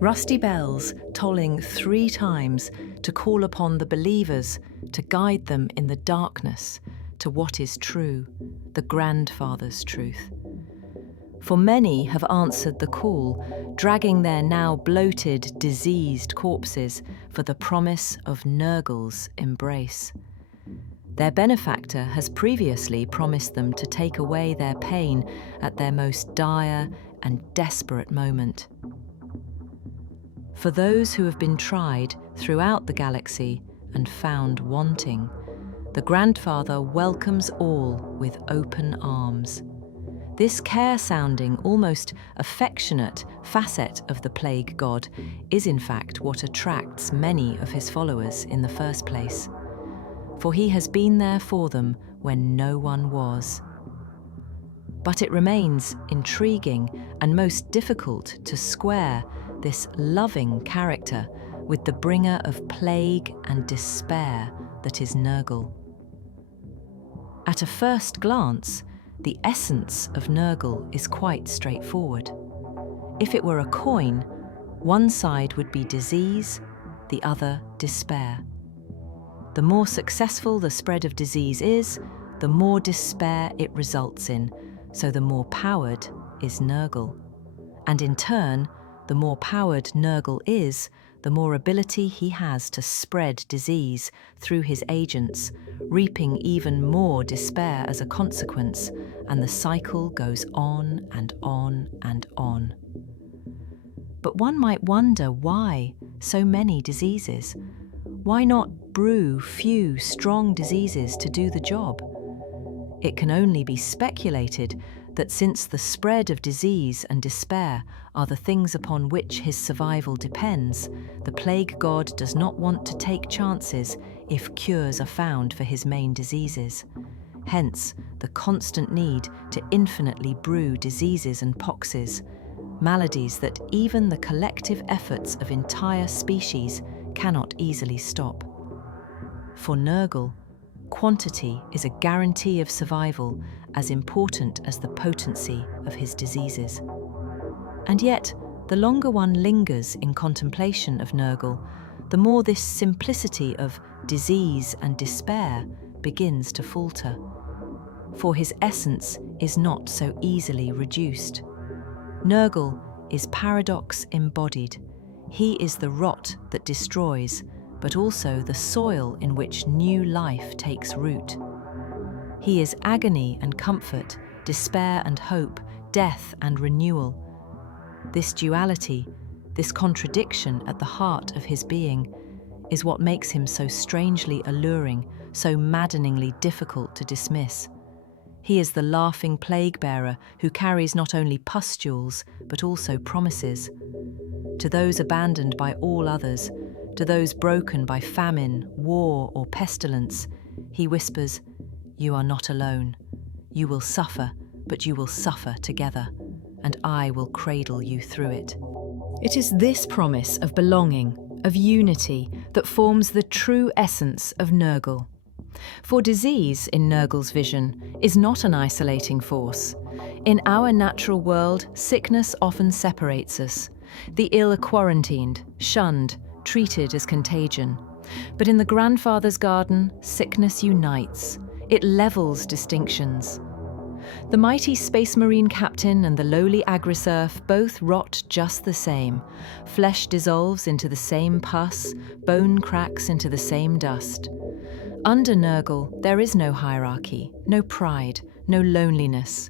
Rusty bells tolling 3 times to call upon the believers to guide them in the darkness to what is true, the grandfather's truth. For many have answered the call, dragging their now bloated, diseased corpses for the promise of Nurgle's embrace. Their benefactor has previously promised them to take away their pain at their most dire and desperate moment. For those who have been tried throughout the galaxy and found wanting, the Grandfather welcomes all with open arms. This care-sounding, almost affectionate facet of the plague god is in fact what attracts many of his followers in the first place. For he has been there for them when no one was. But it remains intriguing and most difficult to square this loving character with the bringer of plague and despair that is Nurgle. At a first glance, the essence of Nurgle is quite straightforward. If it were a coin, one side would be disease, the other despair. The more successful the spread of disease is, the more despair it results in, so the more powered is Nurgle. And in turn, the more powered Nurgle is, the more ability he has to spread disease through his agents, reaping even more despair as a consequence, and the cycle goes on and on and on. But one might wonder why so many diseases? Why not brew few strong diseases to do the job? It can only be speculated that since the spread of disease and despair are the things upon which his survival depends, the plague god does not want to take chances if cures are found for his main diseases. Hence, the constant need to infinitely brew diseases and poxes, maladies that even the collective efforts of entire species cannot easily stop. For Nurgle, quantity is a guarantee of survival as important as the potency of his diseases. And yet, the longer one lingers in contemplation of Nurgle, the more this simplicity of disease and despair begins to falter. For his essence is not so easily reduced. Nurgle is paradox embodied. He is the rot that destroys, but also the soil in which new life takes root. He is agony and comfort, despair and hope, death and renewal. This duality, this contradiction at the heart of his being, is what makes him so strangely alluring, so maddeningly difficult to dismiss. He is the laughing plague-bearer who carries not only pustules, but also promises. To those abandoned by all others, to those broken by famine, war, or pestilence, he whispers, "You are not alone. You will suffer, but you will suffer together, and I will cradle you through it." It is this promise of belonging, of unity, that forms the true essence of Nurgle. For disease, in Nurgle's vision, is not an isolating force. In our natural world, sickness often separates us. The ill are quarantined, shunned, treated as contagion. But in the Grandfather's garden, sickness unites. It levels distinctions. The mighty Space Marine captain and the lowly agriserf both rot just the same. Flesh dissolves into the same pus, bone cracks into the same dust. Under Nurgle, there is no hierarchy, no pride, no loneliness.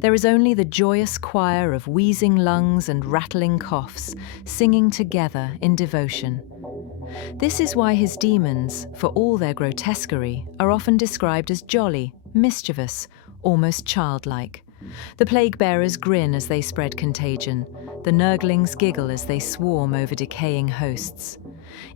There is only the joyous choir of wheezing lungs and rattling coughs, singing together in devotion. This is why his demons, for all their grotesquerie, are often described as jolly, mischievous, almost childlike. The plague-bearers grin as they spread contagion. The Nurglings giggle as they swarm over decaying hosts.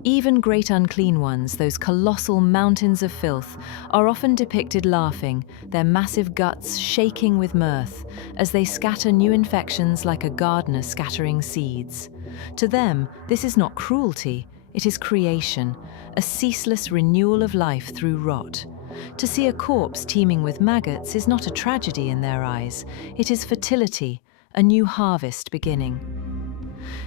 Even great unclean ones, those colossal mountains of filth, are often depicted laughing, their massive guts shaking with mirth, as they scatter new infections like a gardener scattering seeds. To them, this is not cruelty, it is creation, a ceaseless renewal of life through rot. To see a corpse teeming with maggots is not a tragedy in their eyes, it is fertility, a new harvest beginning.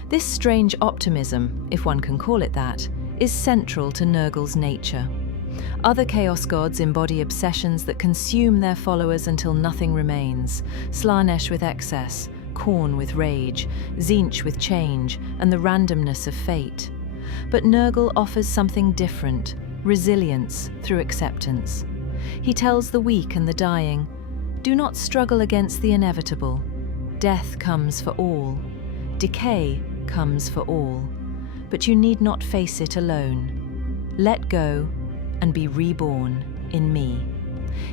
This strange optimism, if one can call it that, is central to Nurgle's nature. Other Chaos gods embody obsessions that consume their followers until nothing remains. Slanesh with excess, Khorne with rage, Tzeentch with change, and the randomness of fate. But Nurgle offers something different, resilience through acceptance. He tells the weak and the dying, do not struggle against the inevitable. Death comes for all. Decay comes for all. But you need not face it alone. Let go and be reborn in me.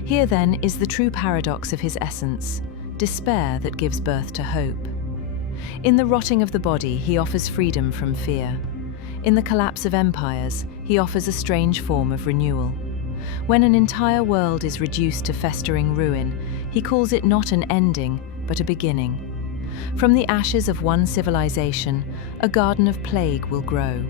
Here then is the true paradox of his essence, despair that gives birth to hope. In the rotting of the body, he offers freedom from fear. In the collapse of empires, he offers a strange form of renewal. When an entire world is reduced to festering ruin, he calls it not an ending, but a beginning. From the ashes of one civilization, a garden of plague will grow.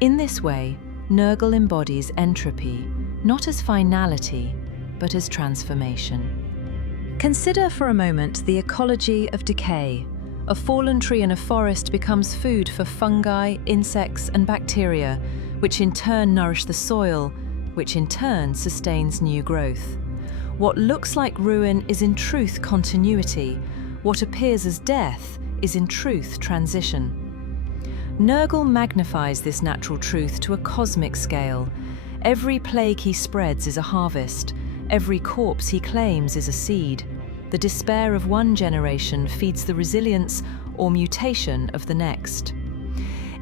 In this way, Nurgle embodies entropy, not as finality, but as transformation. Consider for a moment the ecology of decay. A fallen tree in a forest becomes food for fungi, insects, and bacteria, which in turn nourish the soil, which in turn sustains new growth. What looks like ruin is in truth continuity. What appears as death is in truth transition. Nurgle magnifies this natural truth to a cosmic scale. Every plague he spreads is a harvest. Every corpse he claims is a seed. The despair of one generation feeds the resilience or mutation of the next.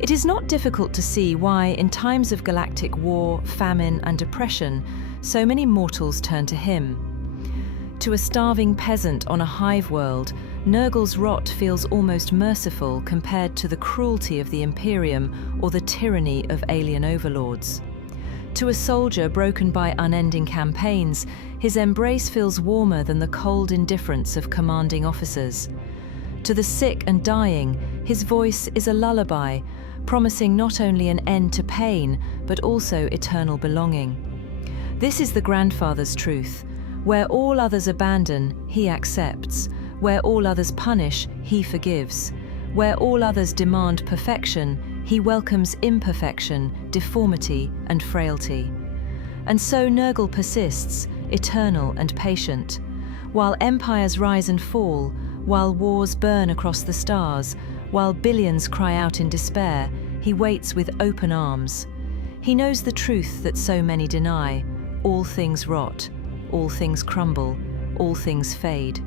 It is not difficult to see why, in times of galactic war, famine, and oppression, so many mortals turn to him. To a starving peasant on a hive world, Nurgle's rot feels almost merciful compared to the cruelty of the Imperium or the tyranny of alien overlords. To a soldier broken by unending campaigns, his embrace feels warmer than the cold indifference of commanding officers. To the sick and dying, his voice is a lullaby, promising not only an end to pain, but also eternal belonging. This is the Grandfather's truth. Where all others abandon, he accepts. Where all others punish, he forgives. Where all others demand perfection, he welcomes imperfection, deformity, and frailty. And so Nurgle persists, eternal and patient. While empires rise and fall, while wars burn across the stars, while billions cry out in despair, he waits with open arms. He knows the truth that so many deny. All things rot, all things crumble, all things fade.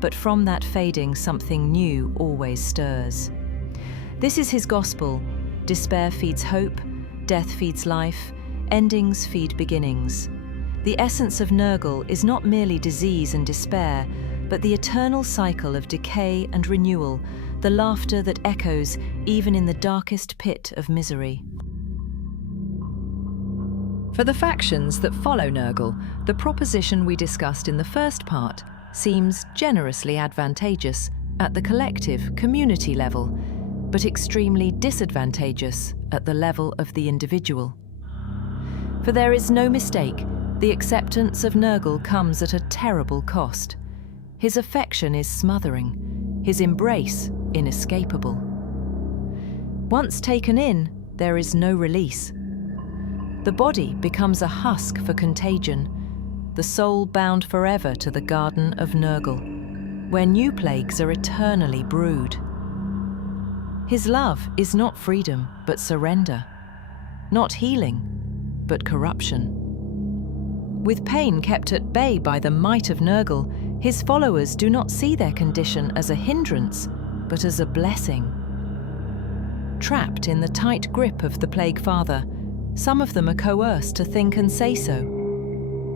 But from that fading, something new always stirs. This is his gospel. Despair feeds hope, death feeds life, endings feed beginnings. The essence of Nurgle is not merely disease and despair, but the eternal cycle of decay and renewal, the laughter that echoes even in the darkest pit of misery. For the factions that follow Nurgle, the proposition we discussed in the first part seems generously advantageous at the collective, community level, but extremely disadvantageous at the level of the individual. For there is no mistake, the acceptance of Nurgle comes at a terrible cost. His affection is smothering, his embrace inescapable. Once taken in, there is no release. The body becomes a husk for contagion, the soul bound forever to the garden of Nurgle, where new plagues are eternally brewed. His love is not freedom, but surrender, not healing, but corruption. With pain kept at bay by the might of Nurgle, his followers do not see their condition as a hindrance, but as a blessing. Trapped in the tight grip of the Plague Father, some of them are coerced to think and say so,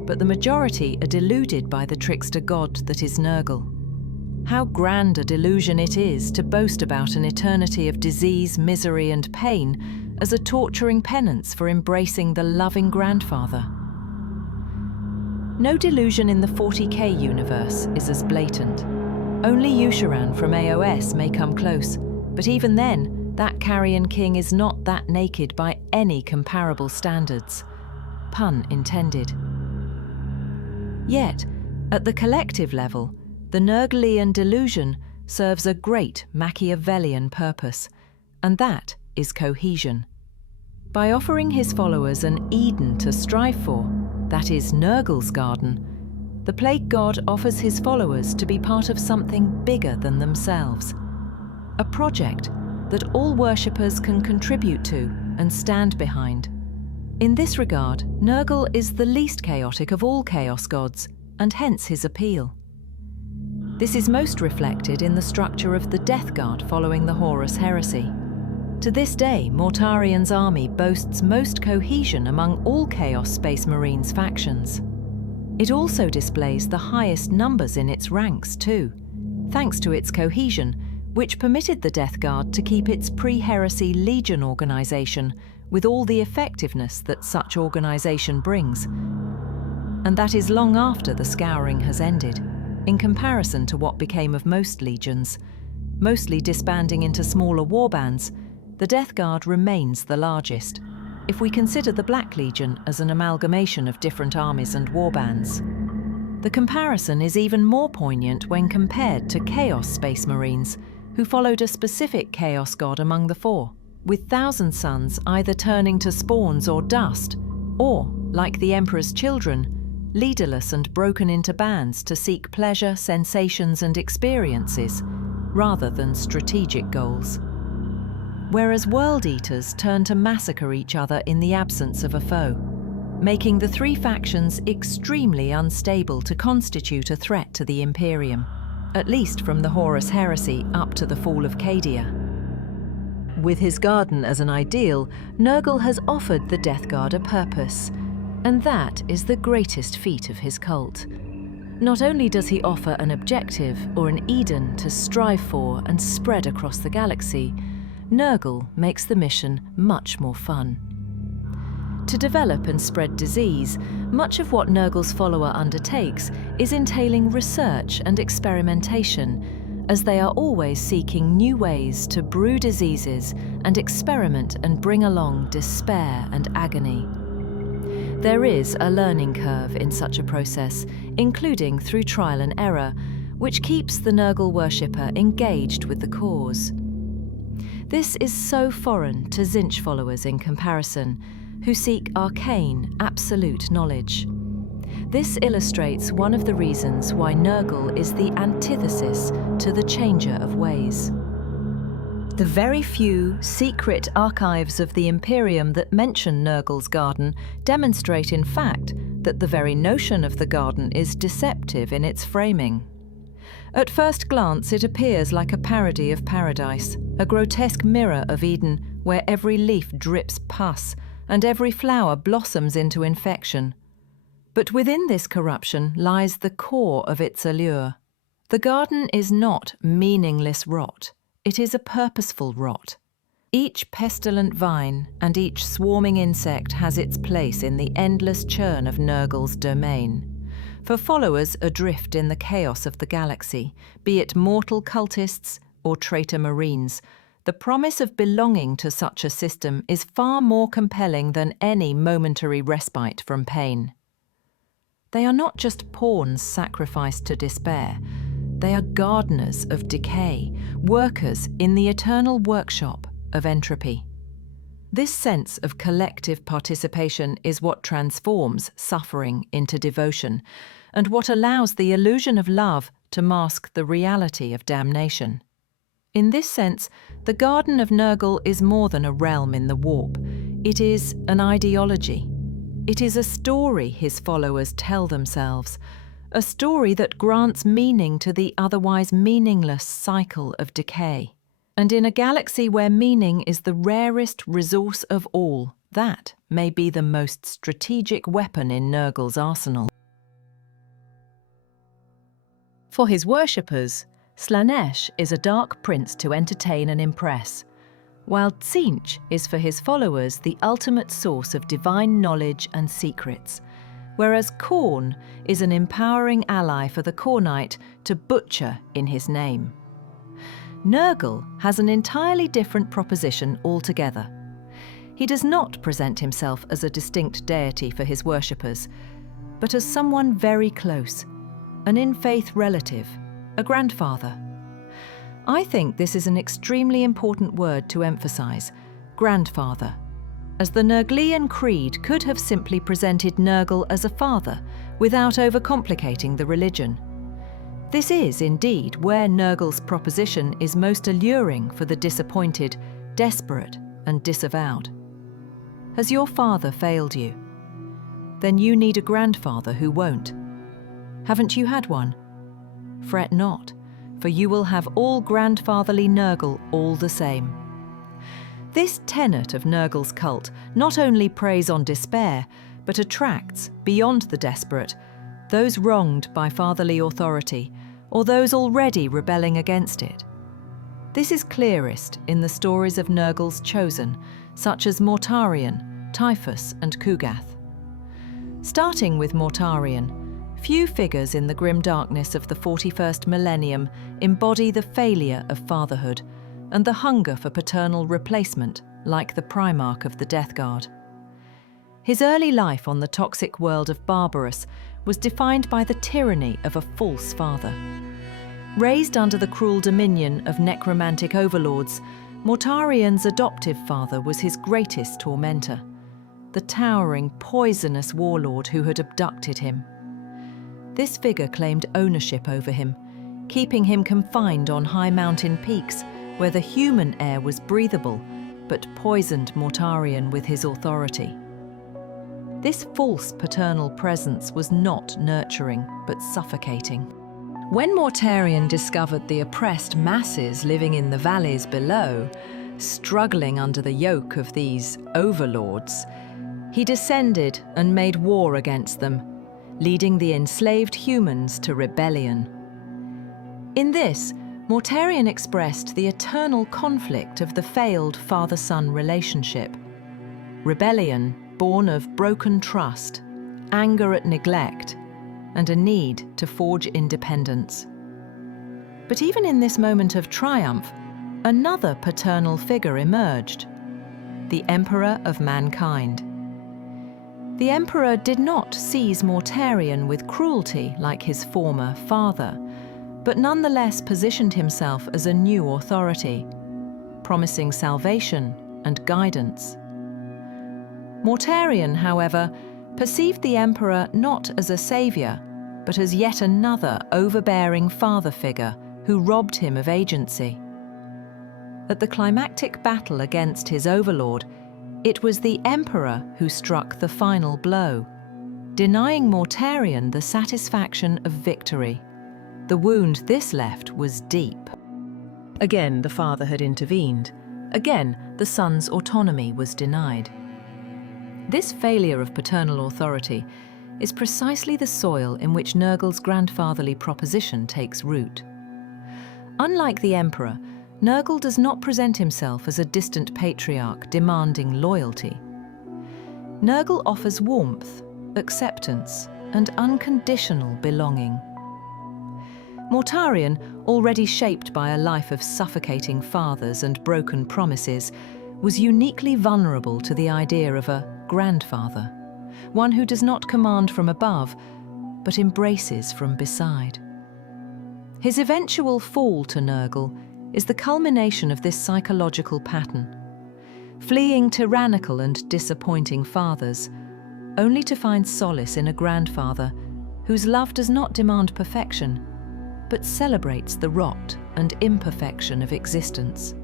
but the majority are deluded by the trickster god that is Nurgle. How grand a delusion it is to boast about an eternity of disease, misery, and pain as a torturing penance for embracing the loving Grandfather. No delusion in the 40k universe is as blatant. Only Yusharan from AOS may come close, but even then, that Carrion King is not that naked by any comparable standards. Pun intended. Yet, at the collective level, the Nurglean delusion serves a great Machiavellian purpose, and that is cohesion. By offering his followers an Eden to strive for, that is Nurgle's garden, the plague god offers his followers to be part of something bigger than themselves. A project that all worshippers can contribute to and stand behind. In this regard, Nurgle is the least chaotic of all chaos gods, and hence his appeal. This is most reflected in the structure of the Deathguard following the Horus heresy. To this day, Mortarion's army boasts most cohesion among all Chaos Space Marines factions. It also displays the highest numbers in its ranks too, thanks to its cohesion, which permitted the Deathguard to keep its pre-heresy Legion organization with all the effectiveness that such organization brings. And that is long after the scouring has ended, in comparison to what became of most legions. Mostly disbanding into smaller warbands, the Deathguard remains the largest, if we consider the Black Legion as an amalgamation of different armies and warbands. The comparison is even more poignant when compared to Chaos Space Marines, who followed a specific Chaos god among the four, with Thousand Sons either turning to spawns or dust, or, like the Emperor's children, leaderless and broken into bands to seek pleasure, sensations and experiences, rather than strategic goals. Whereas World Eaters turn to massacre each other in the absence of a foe, making the three factions extremely unstable to constitute a threat to the Imperium, at least from the Horus heresy up to the fall of Cadia. With his garden as an ideal, Nurgle has offered the Deathguard a purpose, and that is the greatest feat of his cult. Not only does he offer an objective or an Eden to strive for and spread across the galaxy, Nurgle makes the mission much more fun. To develop and spread disease, much of what Nurgle's follower undertakes is entailing research and experimentation, as they are always seeking new ways to brew diseases and experiment and bring along despair and agony. There is a learning curve in such a process, including through trial and error, which keeps the Nurgle worshipper engaged with the cause. This is so foreign to Tzeentch followers in comparison, who seek arcane, absolute knowledge. This illustrates one of the reasons why Nurgle is the antithesis to the changer of ways. The very few secret archives of the Imperium that mention Nurgle's garden demonstrate in fact that the very notion of the garden is deceptive in its framing. At first glance, it appears like a parody of paradise, a grotesque mirror of Eden where every leaf drips pus and every flower blossoms into infection. But within this corruption lies the core of its allure. The garden is not meaningless rot, it is a purposeful rot. Each pestilent vine and each swarming insect has its place in the endless churn of Nurgle's domain. For followers adrift in the chaos of the galaxy, be it mortal cultists or traitor marines, the promise of belonging to such a system is far more compelling than any momentary respite from pain. They are not just pawns sacrificed to despair. They are gardeners of decay, workers in the eternal workshop of entropy. This sense of collective participation is what transforms suffering into devotion, and what allows the illusion of love to mask the reality of damnation. In this sense, the Garden of Nurgle is more than a realm in the warp. It is an ideology. It is a story his followers tell themselves, a story that grants meaning to the otherwise meaningless cycle of decay. And in a galaxy where meaning is the rarest resource of all, that may be the most strategic weapon in Nurgle's arsenal. For his worshippers, Slaanesh is a dark prince to entertain and impress, while Tzeentch is for his followers the ultimate source of divine knowledge and secrets, whereas Khorne is an empowering ally for the Khornite to butcher in his name. Nurgle has an entirely different proposition altogether. He does not present himself as a distinct deity for his worshippers, but as someone very close, an in-faith relative, a grandfather. I think this is an extremely important word to emphasize: grandfather, as the Nurglean creed could have simply presented Nurgle as a father without overcomplicating the religion. This is, indeed, where Nurgle's proposition is most alluring for the disappointed, desperate, and disavowed. Has your father failed you? Then you need a grandfather who won't. Haven't you had one? Fret not, for you will have all grandfatherly Nurgle all the same. This tenet of Nurgle's cult not only preys on despair, but attracts, beyond the desperate, those wronged by fatherly authority, or those already rebelling against it. This is clearest in the stories of Nurgle's chosen, such as Mortarion, Typhus, and Kugath. Starting with Mortarion, few figures in the grim darkness of the 41st millennium embody the failure of fatherhood and the hunger for paternal replacement, like the Primarch of the Deathguard. His early life on the toxic world of Barbarous was defined by the tyranny of a false father. Raised under the cruel dominion of necromantic overlords, Mortarion's adoptive father was his greatest tormentor, the towering, poisonous warlord who had abducted him. This figure claimed ownership over him, keeping him confined on high mountain peaks where the human air was breathable, but poisoned Mortarion with his authority. This false paternal presence was not nurturing, but suffocating. When Mortarion discovered the oppressed masses living in the valleys below, struggling under the yoke of these overlords, he descended and made war against them, leading the enslaved humans to rebellion. In this, Mortarion expressed the eternal conflict of the failed father-son relationship. Rebellion born of broken trust, anger at neglect, and a need to forge independence. But even in this moment of triumph, another paternal figure emerged: the Emperor of Mankind. The Emperor did not seize Mortarion with cruelty like his former father, but nonetheless positioned himself as a new authority, promising salvation and guidance. Mortarion, however, perceived the Emperor not as a savior, but as yet another overbearing father figure who robbed him of agency. At the climactic battle against his overlord, it was the Emperor who struck the final blow, denying Mortarion the satisfaction of victory. The wound this left was deep. Again, the father had intervened. Again, the son's autonomy was denied. This failure of paternal authority is precisely the soil in which Nurgle's grandfatherly proposition takes root. Unlike the Emperor, Nurgle does not present himself as a distant patriarch demanding loyalty. Nurgle offers warmth, acceptance, and unconditional belonging. Mortarion, already shaped by a life of suffocating fathers and broken promises, was uniquely vulnerable to the idea of a grandfather, one who does not command from above, but embraces from beside. His eventual fall to Nurgle is the culmination of this psychological pattern, fleeing tyrannical and disappointing fathers, only to find solace in a grandfather whose love does not demand perfection, but celebrates the rot and imperfection of existence.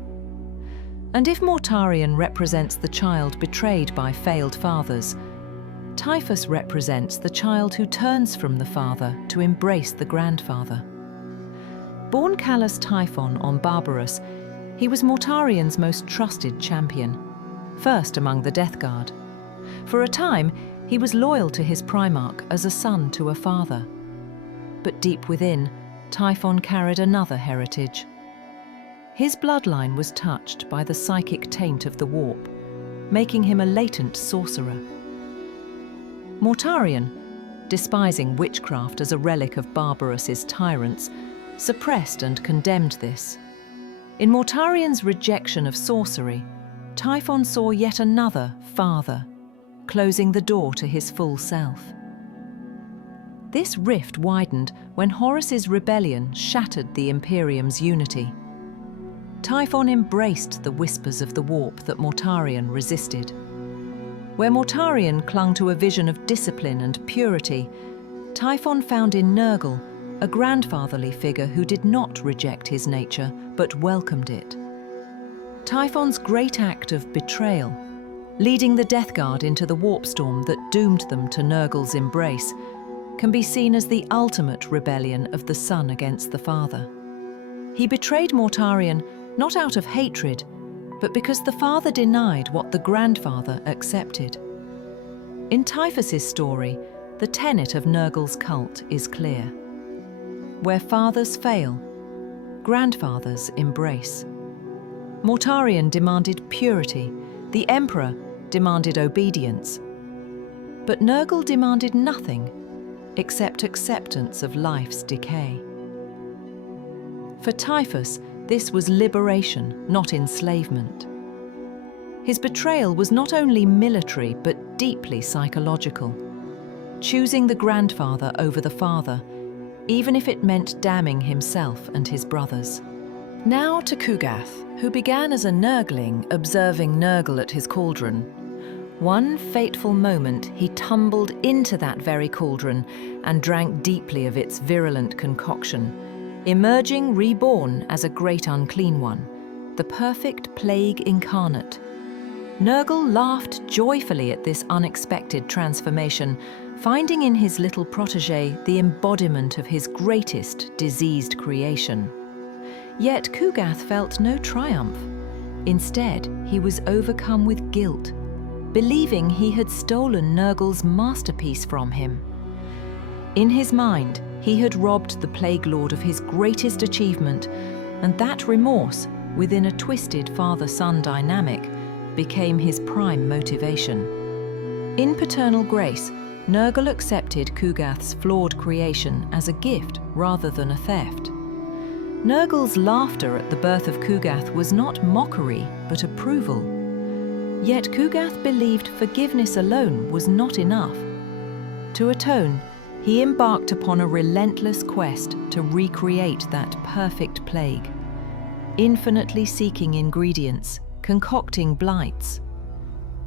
And if Mortarion represents the child betrayed by failed fathers, Typhus represents the child who turns from the father to embrace the grandfather. Born Callus Typhon on Barbarous, he was Mortarion's most trusted champion, first among the Deathguard. For a time, he was loyal to his Primarch as a son to a father. But deep within, Typhon carried another heritage. His bloodline was touched by the psychic taint of the warp, making him a latent sorcerer. Mortarion, despising witchcraft as a relic of Barbarous's tyrants, suppressed and condemned this. In Mortarion's rejection of sorcery, Typhon saw yet another father, closing the door to his full self. This rift widened when Horus's rebellion shattered the Imperium's unity. Typhon embraced the whispers of the warp that Mortarion resisted. Where Mortarion clung to a vision of discipline and purity, Typhon found in Nurgle a grandfatherly figure who did not reject his nature, but welcomed it. Typhon's great act of betrayal, leading the Deathguard into the warp storm that doomed them to Nurgle's embrace, can be seen as the ultimate rebellion of the son against the father. He betrayed Mortarion not out of hatred, but because the father denied what the grandfather accepted. In Typhus's story, the tenet of Nurgle's cult is clear. Where fathers fail, grandfathers embrace. Mortarion demanded purity, the Emperor demanded obedience. But Nurgle demanded nothing except acceptance of life's decay. For Typhus, this was liberation, not enslavement. His betrayal was not only military, but deeply psychological. Choosing the grandfather over the father, even if it meant damning himself and his brothers. Now to Kugath, who began as a Nurgling observing Nurgle at his cauldron. One fateful moment, he tumbled into that very cauldron and drank deeply of its virulent concoction, emerging reborn as a great unclean one, the perfect plague incarnate. Nurgle laughed joyfully at this unexpected transformation, finding in his little protege the embodiment of his greatest diseased creation. Yet Kugath felt no triumph. Instead, he was overcome with guilt, believing he had stolen Nurgle's masterpiece from him. In his mind, he had robbed the Plague Lord of his greatest achievement, and that remorse, within a twisted father-son dynamic, became his prime motivation. In paternal grace, Nurgle accepted Kugath's flawed creation as a gift rather than a theft. Nurgle's laughter at the birth of Kugath was not mockery, but approval. Yet Kugath believed forgiveness alone was not enough. To atone, he embarked upon a relentless quest to recreate that perfect plague, infinitely seeking ingredients, concocting blights.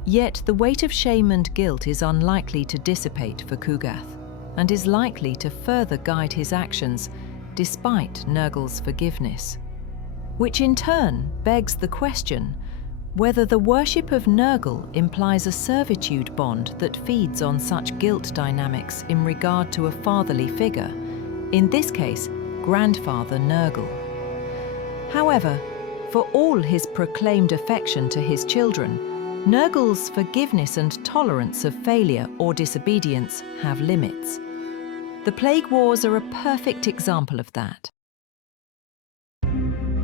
Yet the weight of shame and guilt is unlikely to dissipate for Kugath, and is likely to further guide his actions despite Nurgle's forgiveness. Which in turn begs the question whether the worship of Nurgle implies a servitude bond that feeds on such guilt dynamics in regard to a fatherly figure, in this case, grandfather Nurgle. However, for all his proclaimed affection to his children, Nurgle's forgiveness and tolerance of failure or disobedience have limits. The Plague Wars are a perfect example of that.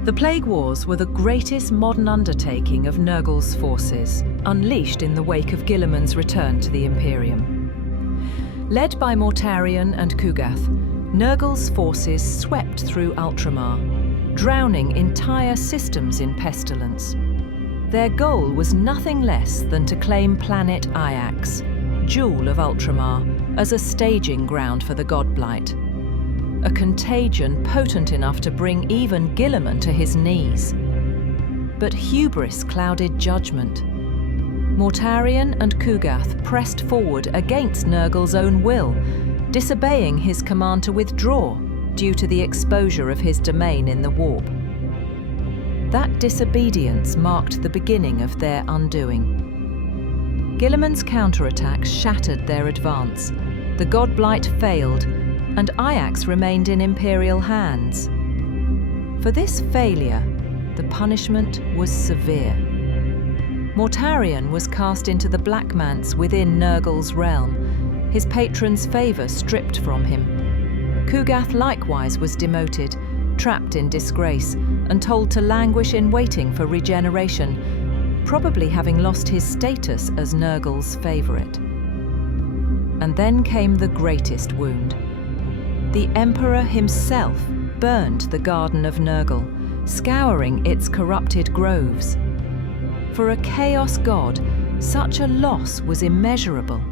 The Plague Wars were the greatest modern undertaking of Nurgle's forces, unleashed in the wake of Guilliman's return to the Imperium. Led by Mortarion and Kugath, Nurgle's forces swept through Ultramar, drowning entire systems in pestilence. Their goal was nothing less than to claim planet Iax, jewel of Ultramar, as a staging ground for the Godblight. A contagion potent enough to bring even Guilliman to his knees. But hubris clouded judgment. Mortarion and Kugath pressed forward against Nurgle's own will, disobeying his command to withdraw due to the exposure of his domain in the warp. That disobedience marked the beginning of their undoing. Guilliman's counterattacks shattered their advance, the Godblight failed, and Iax remained in Imperial hands. For this failure, the punishment was severe. Mortarion was cast into the Black Manse within Nurgle's realm, his patron's favour stripped from him. Kugath likewise was demoted, trapped in disgrace, and told to languish in waiting for regeneration, probably having lost his status as Nurgle's favourite. And then came the greatest wound. The Emperor himself burned the Garden of Nurgle, scouring its corrupted groves. For a Chaos God, such a loss was immeasurable,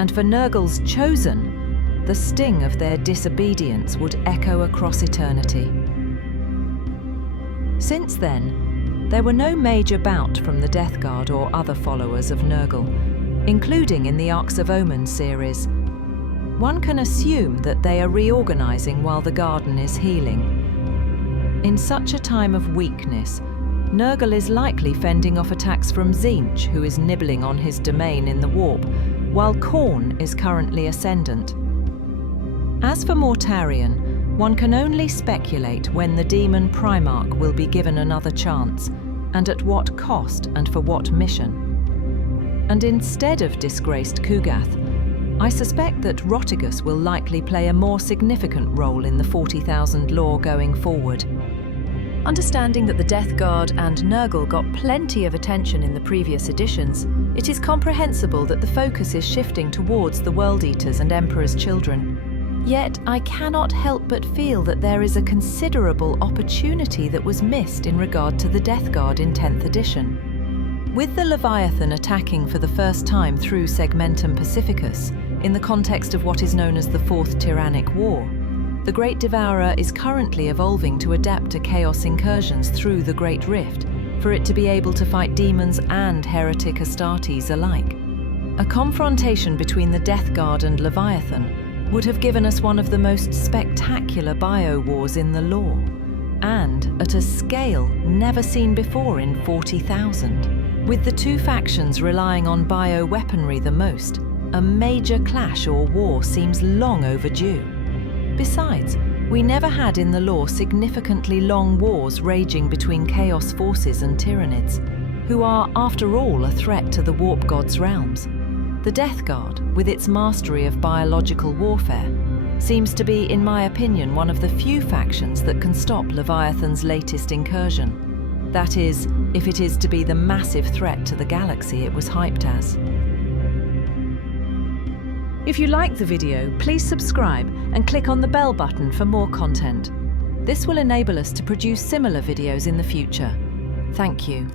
and for Nurgle's chosen, the sting of their disobedience would echo across eternity. Since then, there were no major bout from the Deathguard or other followers of Nurgle, including in the Arcs of Omen series. One can assume that they are reorganizing while the garden is healing. In such a time of weakness, Nurgle is likely fending off attacks from Tzeentch, who is nibbling on his domain in the warp, while Khorne is currently ascendant. As for Mortarion, one can only speculate when the demon Primarch will be given another chance, and at what cost and for what mission. And instead of disgraced Kugath, I suspect that Rotigus will likely play a more significant role in the 40,000 lore going forward. Understanding that the Deathguard and Nurgle got plenty of attention in the previous editions, it is comprehensible that the focus is shifting towards the World Eaters and Emperor's children. Yet I cannot help but feel that there is a considerable opportunity that was missed in regard to the Deathguard in 10th edition. With the Leviathan attacking for the first time through Segmentum Pacificus, in the context of what is known as the Fourth Tyrannic War, the Great Devourer is currently evolving to adapt to chaos incursions through the Great Rift, for it to be able to fight demons and heretic Astartes alike. A confrontation between the Deathguard and Leviathan would have given us one of the most spectacular bio-wars in the lore, and at a scale never seen before in 40,000. With the two factions relying on bio-weaponry the most, a major clash or war seems long overdue. Besides, we never had in the lore significantly long wars raging between Chaos forces and Tyranids, who are, after all, a threat to the Warp God's realms. The Deathguard, with its mastery of biological warfare, seems to be, in my opinion, one of the few factions that can stop Leviathan's latest incursion. That is, if it is to be the massive threat to the galaxy it was hyped as. If you liked the video, please subscribe and click on the bell button for more content. This will enable us to produce similar videos in the future. Thank you.